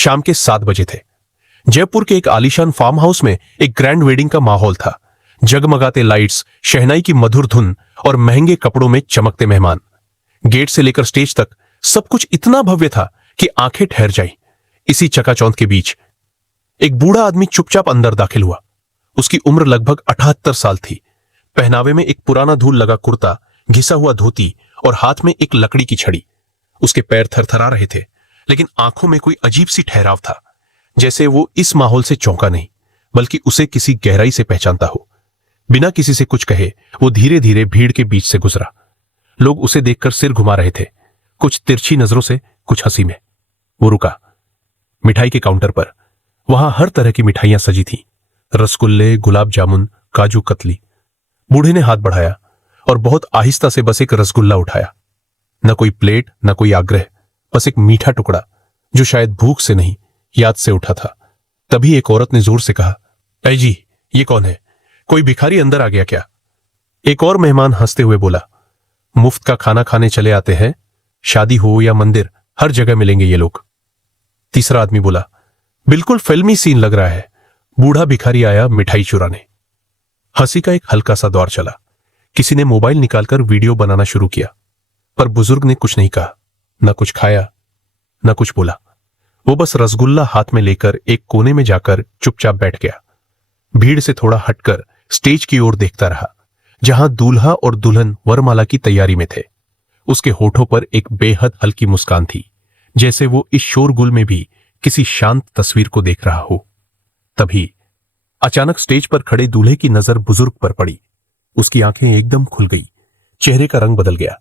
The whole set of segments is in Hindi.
शाम के 7 बजे थे। जयपुर के एक आलीशान फार्म हाउस में एक ग्रैंड वेडिंग का माहौल था। जगमगाते लाइट्स, शहनाई की मधुर धुन और महंगे कपड़ों में चमकते मेहमान। गेट से लेकर स्टेज तक सब कुछ इतना भव्य था कि आंखें ठहर जाईं। इसी चकाचौंध के बीच एक बूढ़ा आदमी चुपचाप अंदर दाखिल हुआ। उसकी उम्र लगभग 78 साल थी। पहनावे में एक पुराना धूल लगा कुर्ता, घिसा हुआ धोती और हाथ में एक लकड़ी की छड़ी। उसके पैर थरथरा रहे थे, लेकिन आंखों में कोई अजीब सी ठहराव था, जैसे वो इस माहौल से चौंका नहीं, बल्कि उसे किसी गहराई से पहचानता हो। बिना किसी से कुछ कहे वो धीरे धीरे भीड़ के बीच से गुजरा। लोग उसे देखकर सिर घुमा रहे थे, कुछ तिरछी नजरों से, कुछ हंसी में। वो रुका मिठाई के काउंटर पर। वहां हर तरह की मिठाइयां सजी थीं, रसगुल्ले, गुलाब जामुन, काजू कतली। बूढ़े ने हाथ बढ़ाया और बहुत आहिस्ता से बस एक रसगुल्ला उठाया। न कोई प्लेट, न कोई आग्रह, बस एक मीठा टुकड़ा जो शायद भूख से नहीं, याद से उठा था। तभी एक औरत ने जोर से कहा, ऐ जी, ये कौन है? कोई भिखारी अंदर आ गया क्या? एक और मेहमान हंसते हुए बोला, मुफ्त का खाना खाने चले आते हैं, शादी हो या मंदिर, हर जगह मिलेंगे ये लोग। तीसरा आदमी बोला, बिल्कुल फिल्मी सीन लग रहा है, बूढ़ा भिखारी आया मिठाई चुराने। हंसी का एक हल्का सा दौर चला। किसी ने मोबाइल निकालकर वीडियो बनाना शुरू किया, पर बुजुर्ग ने कुछ नहीं कहा, न कुछ खाया, न कुछ बोला। वो बस रसगुल्ला हाथ में लेकर एक कोने में जाकर चुपचाप बैठ गया। भीड़ से थोड़ा हटकर स्टेज की ओर देखता रहा, जहां दूल्हा और दुल्हन वरमाला की तैयारी में थे। उसके होठों पर एक बेहद हल्की मुस्कान थी, जैसे वो इस शोरगुल में भी किसी शांत तस्वीर को देख रहा हो। तभी अचानक स्टेज पर खड़े दूल्हे की नजर बुजुर्ग पर पड़ी। उसकी आंखें एकदम खुल गई, चेहरे का रंग बदल गया।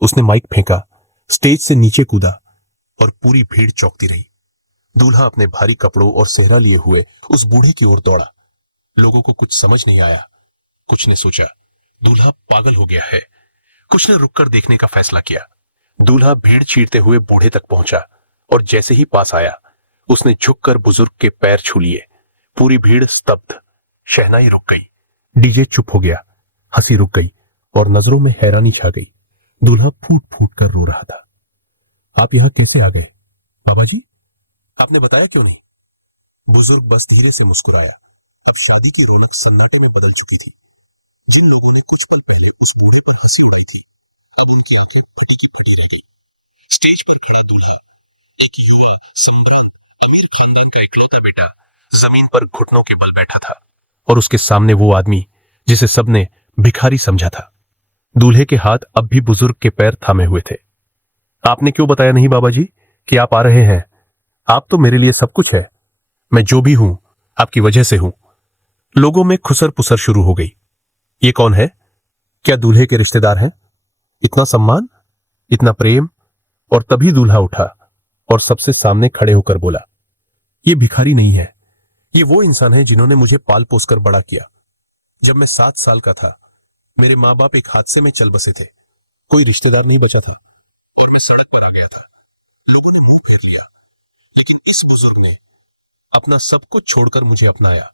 उसने माइक फेंका, स्टेज से नीचे कूदा और पूरी भीड़ चौंकती रही। दूल्हा अपने भारी कपड़ों और सेहरा लिए हुए उस बूढ़े की ओर दौड़ा। लोगों को कुछ समझ नहीं आया। कुछ ने सोचा दूल्हा पागल हो गया है, कुछ ने रुककर देखने का फैसला किया। दूल्हा भीड़ चीरते हुए बूढ़े तक पहुंचा और जैसे ही पास आया, उसने झुककर बुजुर्ग के पैर छू लिए। पूरी भीड़ स्तब्ध, शहनाई रुक गई, डीजे चुप हो गया, हंसी रुक गई और नजरों में हैरानी छा गई। दूल्हा फूट फूट कर रो रहा था। आप यहां कैसे आ गए बाबा जी? आपने बताया क्यों नहीं? बुजुर्ग बस धीरे से मुस्कुराया। अब शादी की रौनक सन्नाटे में बदल चुकी थी। जिन लोगों ने कुछ पल पहले उस बूढ़े पर हंसी उड़ाई थी, अब उनकी आंखें फटी रह गई। स्टेज पर खड़ा दूल्हा, एक युवा, समृद्ध, अमीर खानदान का इकलौता बेटा, जमीन पर घुटनों के बल बैठा था और उसके सामने वो आदमी जिसे सबने भिखारी समझा था। दूल्हे के हाथ अब भी बुजुर्ग के पैर थामे हुए थे। आपने क्यों बताया नहीं बाबा जी कि आप आ रहे हैं? आप तो मेरे लिए सब कुछ है। मैं जो भी हूं आपकी वजह से हूं। लोगों में खुसर पुसर शुरू हो गई। ये कौन है? क्या दूल्हे के रिश्तेदार हैं? इतना सम्मान, इतना प्रेम। और तभी दूल्हा उठा और सबसे सामने खड़े होकर बोला, ये भिखारी नहीं है, ये वो इंसान है जिन्होंने मुझे पाल पोस कर बड़ा किया। जब मैं 7 साल का था, मेरे माँ बाप एक हादसे में चल बसे थे। कोई रिश्तेदार नहीं बचा था और मैं सड़क पर आ गया था। लोगों ने मुंह फेर लिया, लेकिन इस बुजुर्ग ने अपना सब कुछ छोड़कर मुझे अपनाया।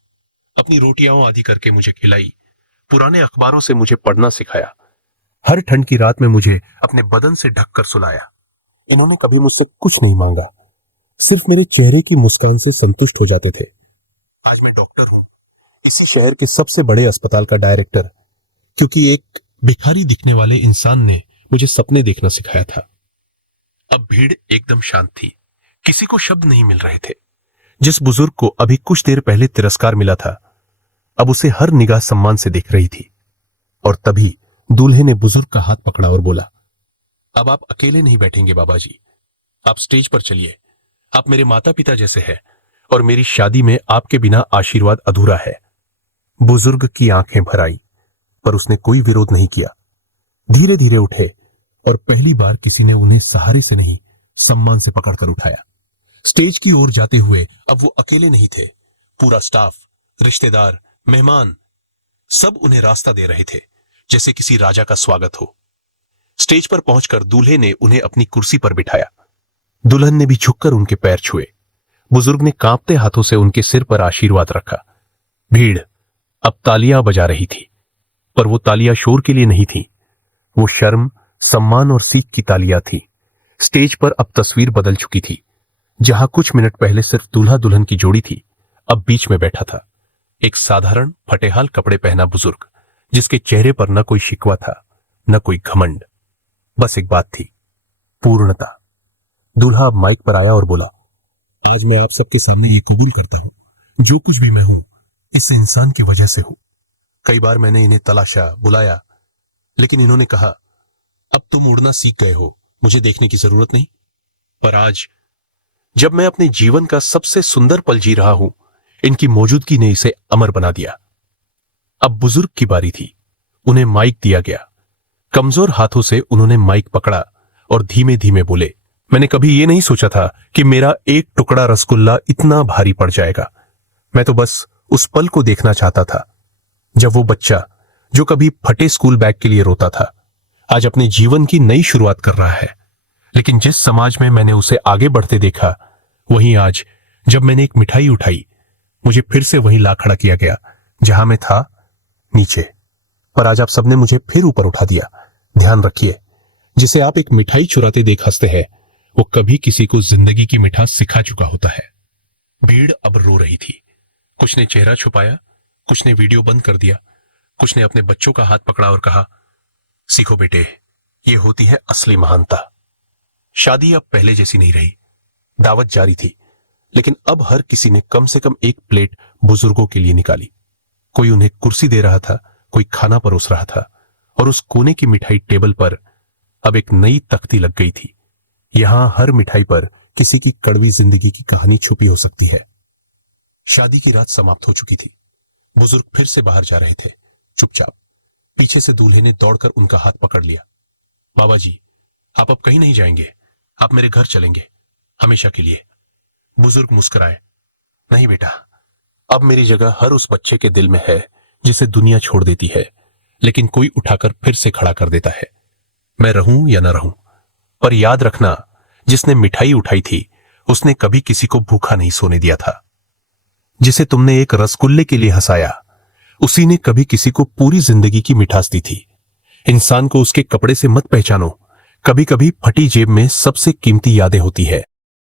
अपनी रोटियां आधी करके मुझे खिलाई, पुराने अखबारों से मुझे पढ़ना सिखाया, हर ठंड की रात में मुझे अपने बदन से ढककर सुलाया। इन्होंने कभी मुझसे कुछ नहीं मांगा, सिर्फ मेरे चेहरे की मुस्कान से संतुष्ट हो जाते थे। आज मैं डॉक्टर हूं, इसी शहर के सबसे बड़े अस्पताल का डायरेक्टर, क्योंकि एक भिखारी दिखने वाले इंसान ने मुझे सपने देखना सिखाया था। अब भीड़ एकदम शांत थी, किसी को शब्द नहीं मिल रहे थे। जिस बुजुर्ग को अभी कुछ देर पहले तिरस्कार मिला था, अब उसे हर निगाह सम्मान से देख रही थी। और तभी दूल्हे ने बुजुर्ग का हाथ पकड़ा और बोला, अब आप अकेले नहीं बैठेंगे बाबा जी, आप स्टेज पर चलिए। आप मेरे माता पिता जैसे हैं और मेरी शादी में आपके बिना आशीर्वाद अधूरा है। बुजुर्ग की आंखें भर आई, पर उसने कोई विरोध नहीं किया। धीरे धीरे उठे और पहली बार किसी ने उन्हें सहारे से नहीं, सम्मान से पकड़कर उठाया। स्टेज की ओर जाते हुए अब वो अकेले नहीं थे। पूरा स्टाफ, रिश्तेदार, मेहमान, सब उन्हें रास्ता दे रहे थे, जैसे किसी राजा का स्वागत हो। स्टेज पर पहुंचकर दूल्हे ने उन्हें अपनी कुर्सी पर बिठाया। दुल्हन ने भी झुककर उनके पैर छुए। बुजुर्ग ने कांपते हाथों से उनके सिर पर आशीर्वाद रखा। भीड़ अब तालियां बजा रही थी, पर वो तालियां शोर के लिए नहीं थी, वो शर्म, सम्मान और सीख की तालियां थी। स्टेज पर अब तस्वीर बदल चुकी थी। जहां कुछ मिनट पहले सिर्फ दूल्हा दुल्हन की जोड़ी थी, अब बीच में बैठा था एक साधारण फटेहाल कपड़े पहना बुजुर्ग, जिसके चेहरे पर न कोई शिकवा था, न कोई घमंड। बस एक बात थी, पूर्णता। दूल्हा अब माइक पर आया और बोला, आज मैं आप सबके सामने ये कबूल करता हूं, जो कुछ भी मैं हूं इस इंसान की वजह से हूं। कई बार मैंने इन्हें तलाशा, बुलाया, लेकिन इन्होंने कहा, अब तुम उड़ना सीख गए हो, मुझे देखने की जरूरत नहीं। पर आज जब मैं अपने जीवन का सबसे सुंदर पल जी रहा हूं, इनकी मौजूदगी ने इसे अमर बना दिया। अब बुजुर्ग की बारी थी। उन्हें माइक दिया गया। कमजोर हाथों से उन्होंने माइक पकड़ा और धीमे धीमे बोले, मैंने कभी ये नहीं सोचा था कि मेरा एक टुकड़ा रसगुल्ला इतना भारी पड़ जाएगा। मैं तो बस उस पल को देखना चाहता था जब वो बच्चा जो कभी फटे स्कूल बैग के लिए रोता था, आज अपने जीवन की नई शुरुआत कर रहा है। लेकिन जिस समाज में मैंने उसे आगे बढ़ते देखा, वहीं आज जब मैंने एक मिठाई उठाई, मुझे फिर से वहीं ला खड़ा किया गया जहां मैं था, नीचे। पर आज आप सबने मुझे फिर ऊपर उठा दिया। ध्यान रखिए, जिसे आप एक मिठाई चुराते देख हंसते हैं, वो कभी किसी को जिंदगी की मिठास सिखा चुका होता है। भीड़ अब रो रही थी। कुछ ने चेहरा छुपाया, कुछ ने वीडियो बंद कर दिया, कुछ ने अपने बच्चों का हाथ पकड़ा और कहा, सीखो बेटे, ये होती है असली महानता। शादी अब पहले जैसी नहीं रही। दावत जारी थी, लेकिन अब हर किसी ने कम से कम एक प्लेट बुजुर्गों के लिए निकाली। कोई उन्हें कुर्सी दे रहा था, कोई खाना परोस रहा था, और उस कोने की मिठाई टेबल पर अब एक नई तख्ती लग गई थी। यहां हर मिठाई पर किसी की कड़वी जिंदगी की कहानी छुपी हो सकती है। शादी की रात समाप्त हो चुकी थी। बुजुर्ग फिर से बाहर जा रहे थे, चुपचाप। पीछे से दूल्हे ने दौड़कर उनका हाथ पकड़ लिया। बाबा जी, आप अब कहीं नहीं जाएंगे, आप मेरे घर चलेंगे, हमेशा के लिए। बुजुर्ग मुस्कुराए, नहीं बेटा, अब मेरी जगह हर उस बच्चे के दिल में है जिसे दुनिया छोड़ देती है, लेकिन कोई उठाकर फिर से खड़ा कर देता है। मैं रहूं या ना रहूं, पर याद रखना, जिसने मिठाई उठाई थी, उसने कभी किसी को भूखा नहीं सोने दिया था। जिसे तुमने एक रसगुल्ले के लिए हंसाया, उसी ने कभी किसी को पूरी जिंदगी की मिठास दी थी। इंसान को उसके कपड़े से मत पहचानो, कभी कभी फटी जेब में सबसे कीमती यादें होती है।